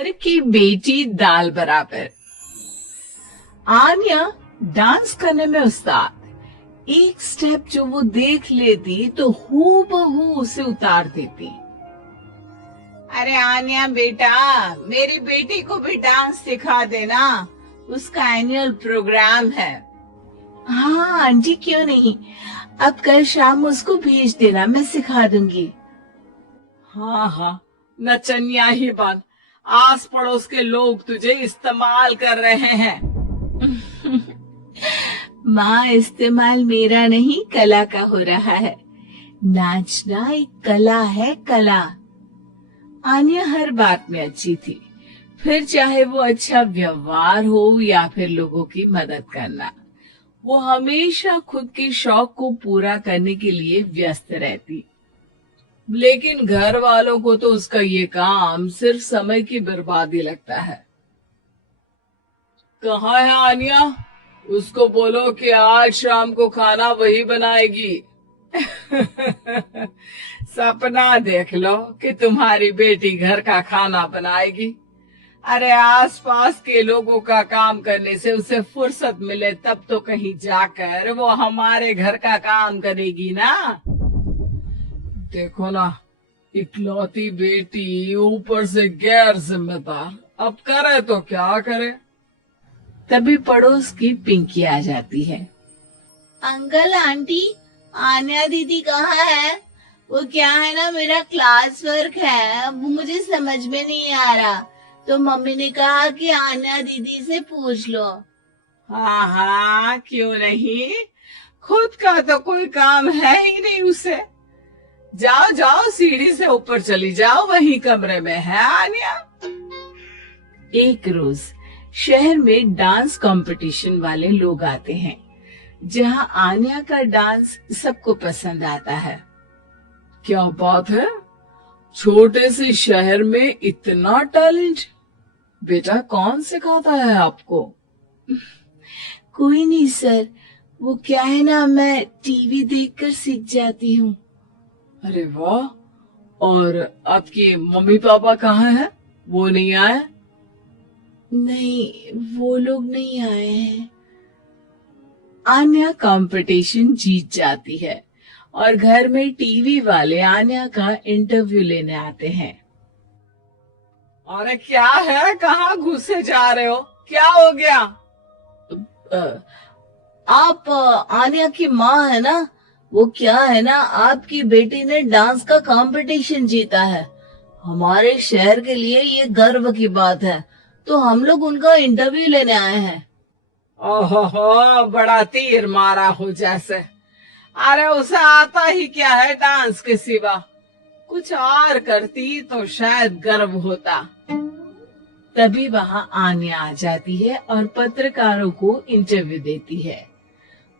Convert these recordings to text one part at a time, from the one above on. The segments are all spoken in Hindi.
घर की बेटी दाल बराबर। आन्या डांस करने में उस्ताद। एक स्टेप जो वो देख लेती तो हूबहू उसे उतार देती। अरे आन्या बेटा, मेरी बेटी को भी डांस सिखा देना, उसका एनुअल प्रोग्राम है। हाँ आंटी, क्यों नहीं। अब कल शाम उसको भेज देना, मैं सिखा दूंगी। हाँ हाँ, नचनिया ही बन। आस पड़ोस के लोग तुझे इस्तेमाल कर रहे हैं। माँ, इस्तेमाल मेरा नहीं कला का हो रहा है। नाचना एक कला है, कला। आन्या हर बात में अच्छी थी, फिर चाहे वो अच्छा व्यवहार हो या फिर लोगों की मदद करना। वो हमेशा खुद के शौक को पूरा करने के लिए व्यस्त रहती। लेकिन घर वालों को तो उसका ये काम सिर्फ समय की बर्बादी लगता है। कहाँ है आन्या? उसको बोलो कि आज शाम को खाना वही बनाएगी। सपना देख लो कि तुम्हारी बेटी घर का खाना बनाएगी। अरे आसपास के लोगों का काम करने से उसे फुर्सत मिले तब तो कहीं जाकर वो हमारे घर का काम करेगी ना। देखो ना, इकलौती बेटी ऊपर से गैर जिम्मेदार, अब करे तो क्या करे। तभी पड़ोस की पिंकी आ जाती है। अंकल आंटी, आन्या दीदी कहाँ है? वो क्या है ना, मेरा क्लास वर्क है, वो मुझे समझ में नहीं आ रहा, तो मम्मी ने कहा कि आन्या दीदी से पूछ लो। हाँ हाँ, क्यों नहीं, खुद का तो कोई काम है ही नहीं उसे। जाओ जाओ, सीढ़ी से ऊपर चली जाओ, वही कमरे में है आन्या। एक रोज शहर में डांस कंपटीशन वाले लोग आते हैं, जहां आन्या का डांस सबको पसंद आता है। क्या बात है, छोटे से शहर में इतना टैलेंट। बेटा, कौन सिखाता है आपको? कोई नहीं सर, वो क्या है ना, मैं टीवी देखकर सीख जाती हूँ। अरे वाह, और आपके मम्मी पापा कहाँ हैं? वो नहीं आए? नहीं, वो लोग नहीं आए हैं। आन्या कंपटीशन जीत जाती है और घर में टीवी वाले आन्या का इंटरव्यू लेने आते हैं। अरे क्या है, कहाँ घुसे जा रहे हो, क्या हो गया? आप आन्या की माँ है ना? वो क्या है ना, आपकी बेटी ने डांस का कंपटीशन जीता है। हमारे शहर के लिए ये गर्व की बात है, तो हम लोग उनका इंटरव्यू लेने आए हैं। ओहो, बड़ा तीर मारा हो जैसे। अरे उसे आता ही क्या है डांस के सिवा, कुछ और करती तो शायद गर्व होता। तभी वहां आन्या आ जाती है और पत्रकारों को इंटरव्यू देती है।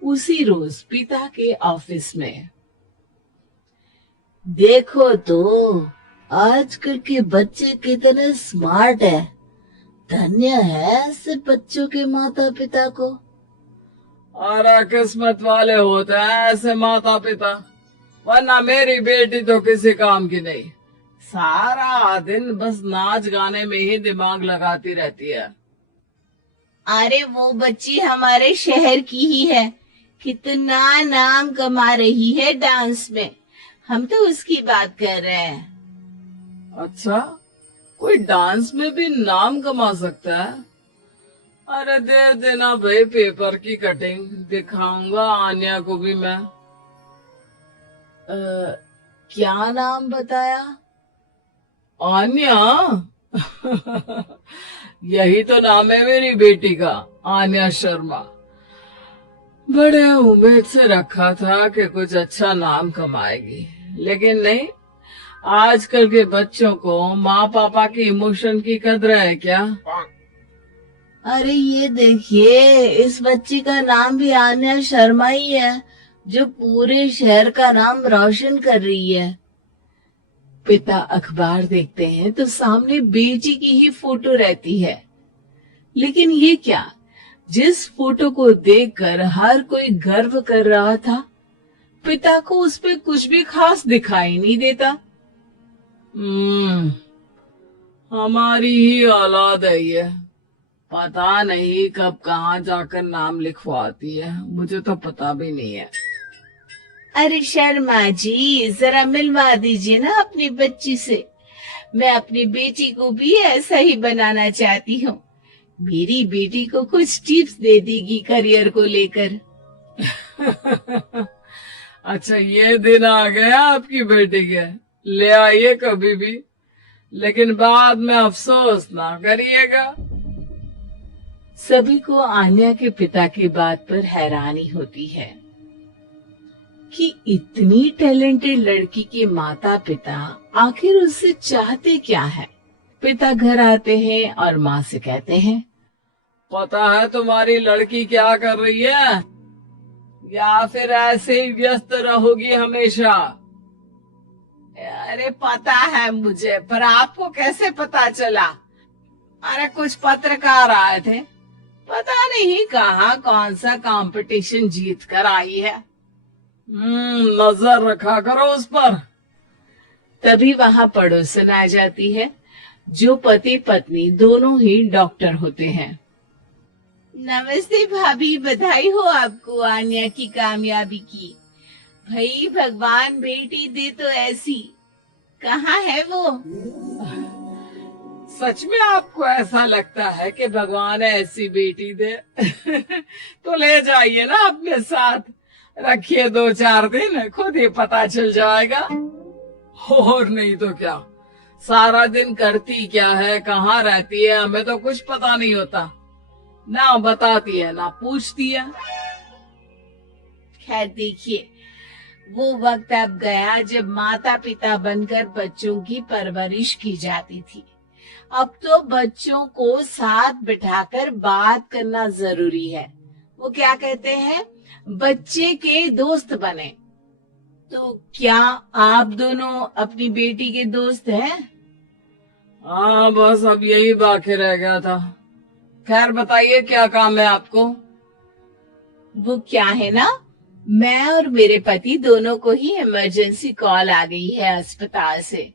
उसी रोज पिता के ऑफिस में। देखो तो, आजकल के बच्चे कितने स्मार्ट है। धन्य है ऐसे बच्चों के माता पिता को। और किस्मत वाले होते हैं ऐसे माता पिता, वरना मेरी बेटी तो किसी काम की नहीं, सारा दिन बस नाच गाने में ही दिमाग लगाती रहती है। अरे वो बच्ची हमारे शहर की ही है, कितना नाम कमा रही है डांस में, हम तो उसकी बात कर रहे हैं। अच्छा, कोई डांस में भी नाम कमा सकता है? अरे दे देना भाई पेपर की कटिंग, दिखाऊंगा आन्या को भी मैं। क्या नाम बताया? आन्या? यही तो नाम है मेरी बेटी का, आन्या शर्मा। बड़े उम्मीद से रखा था कि कुछ अच्छा नाम कमाएगी, लेकिन नहीं। आजकल के बच्चों को माँ पापा की इमोशन की कदर है क्या? अरे ये देखिए, इस बच्ची का नाम भी आन्या शर्मा ही है, जो पूरे शहर का नाम रोशन कर रही है। पिता अखबार देखते हैं तो सामने बेटी की ही फोटो रहती है। लेकिन ये क्या, जिस फोटो को देखकर हर कोई गर्व कर रहा था, पिता को उस पे कुछ भी खास दिखाई नहीं देता। हमारी ही औलाद है ये, पता नहीं कब कहाँ जाकर नाम लिखवाती है, मुझे तो पता भी नहीं है। अरे शर्मा जी, जरा मिलवा दीजिए ना अपनी बच्ची से। मैं अपनी बेटी को भी ऐसा ही बनाना चाहती हूँ। मेरी बेटी को कुछ टिप्स दे देगी करियर को लेकर। अच्छा, ये दिन आ गया आपकी बेटी के, ले आइए कभी भी, लेकिन बाद में अफसोस ना करिएगा। सभी को आन्या के पिता की बात पर हैरानी होती है कि इतनी टैलेंटेड लड़की के माता पिता आखिर उससे चाहते क्या है। पिता घर आते हैं और माँ से कहते हैं, पता है तुम्हारी लड़की क्या कर रही है, या फिर ऐसे ही व्यस्त रहोगी हमेशा? अरे पता है मुझे, पर आपको कैसे पता चला? अरे कुछ पत्रकार आए थे, पता नहीं कहाँ कौन सा कंपटीशन जीत कर आई है। नजर रखा करो उस पर। तभी वहाँ पड़ोसन आ जाती है, जो पति पत्नी दोनों ही डॉक्टर होते हैं। नमस्ते भाभी, बधाई हो आपको आन्या की कामयाबी की। भाई भगवान बेटी दे तो ऐसी। कहाँ है वो? सच में आपको ऐसा लगता है कि भगवान ऐसी बेटी दे? तो ले जाइए ना अपने साथ, रखिए 2-4 दिन, खुद ही पता चल जाएगा। और नहीं तो क्या, सारा दिन करती क्या है, कहाँ रहती है, हमें तो कुछ पता नहीं होता, ना बताती है ना पूछती है। खैर देखिए, वो वक्त अब गया जब माता पिता बनकर बच्चों की परवरिश की जाती थी। अब तो बच्चों को साथ बिठाकर बात करना जरूरी है। वो क्या कहते हैं, बच्चे के दोस्त बने। तो क्या आप दोनों अपनी बेटी के दोस्त हैं? हाँ, बस अब यही बाकी रह गया था। खैर बताइए, क्या काम है आपको? वो क्या है ना, मैं और मेरे पति दोनों को ही इमरजेंसी कॉल आ गई है अस्पताल से।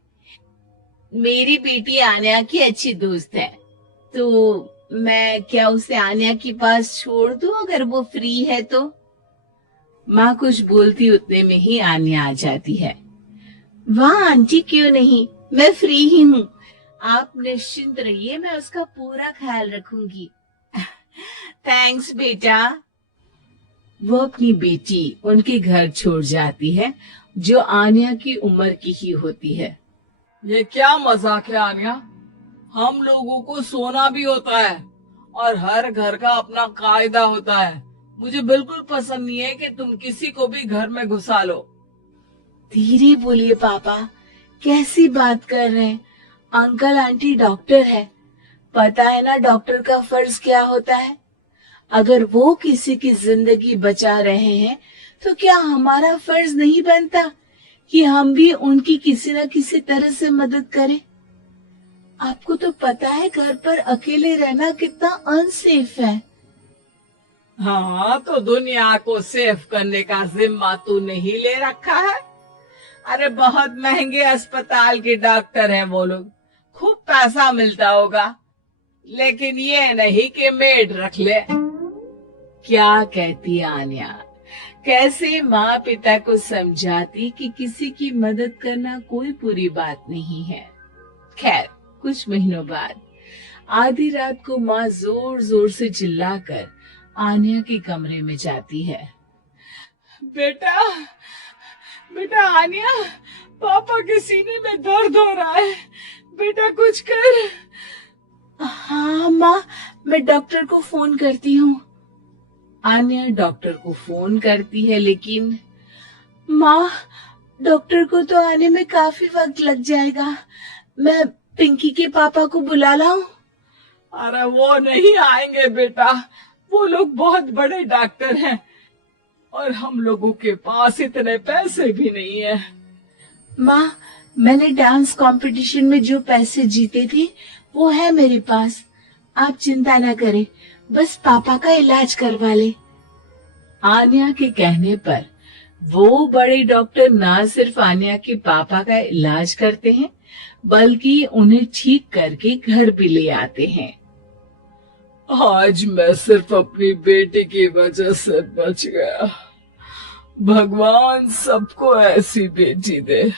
मेरी बेटी आन्या की अच्छी दोस्त है, तो मैं क्या उसे आन्या के पास छोड़ दूं अगर वो फ्री है तो? माँ कुछ बोलती उतने में ही आन्या आ जाती है। वाह आंटी, क्यों नहीं, मैं फ्री ही हूँ। आप निश्चिंत रहिए, मैं उसका पूरा ख्याल रखूंगी। थैंक्स बेटा। वो अपनी बेटी उनके घर छोड़ जाती है, जो आन्या की उम्र की ही होती है। ये क्या मजाक है आन्या, हम लोगों को सोना भी होता है और हर घर का अपना कायदा होता है। मुझे बिल्कुल पसंद नहीं है कि तुम किसी को भी घर में घुसा लो। धीरे बोलिए पापा, कैसी बात कर रहे हैं? अंकल आंटी डॉक्टर है, पता है ना डॉक्टर का फर्ज क्या होता है। अगर वो किसी की जिंदगी बचा रहे हैं तो क्या हमारा फर्ज नहीं बनता कि हम भी उनकी किसी न किसी तरह से मदद करें? आपको तो पता है घर पर अकेले रहना कितना अनसेफ है। हाँ, तो दुनिया को सेफ करने का जिम्मा तू नहीं ले रखा है? अरे बहुत महंगे अस्पताल के डॉक्टर हैं वो लोग, खूब पैसा मिलता होगा, लेकिन ये नहीं कि मेड रख ले। क्या कहती आन्या, कैसे माँ पिता को समझाती कि किसी की मदद करना कोई बुरी बात नहीं है। खैर कुछ महीनों बाद आधी रात को माँ जोर जोर से चिल्लाकर आन्या के कमरे में जाती है। बेटा, बेटा आन्या, पापा के सीने में दर्द हो रहा है, बेटा कुछ कर। हाँ माँ, मैं डॉक्टर को फोन करती हूँ। आन्या डॉक्टर को फोन करती है, लेकिन माँ डॉक्टर को तो आने में काफी वक्त लग जाएगा। मैं पिंकी के पापा को बुला लाऊं? अरे वो नहीं आएंगे बेटा, वो लोग बहुत बड़े डॉक्टर हैं और हम लोगों के पास इतने पैसे भी नहीं है। माँ, मैंने डांस कंपटीशन में जो पैसे जीते थे वो है मेरे पास, आप चिंता न करें, बस पापा का इलाज करवा ले। आन्या के कहने पर वो बड़े डॉक्टर न सिर्फ आन्या के पापा का इलाज करते हैं, बल्कि उन्हें ठीक करके घर भी ले आते हैं। आज मैं सिर्फ अपनी बेटी की वजह से बच गया। भगवान सबको ऐसी बेटी दे।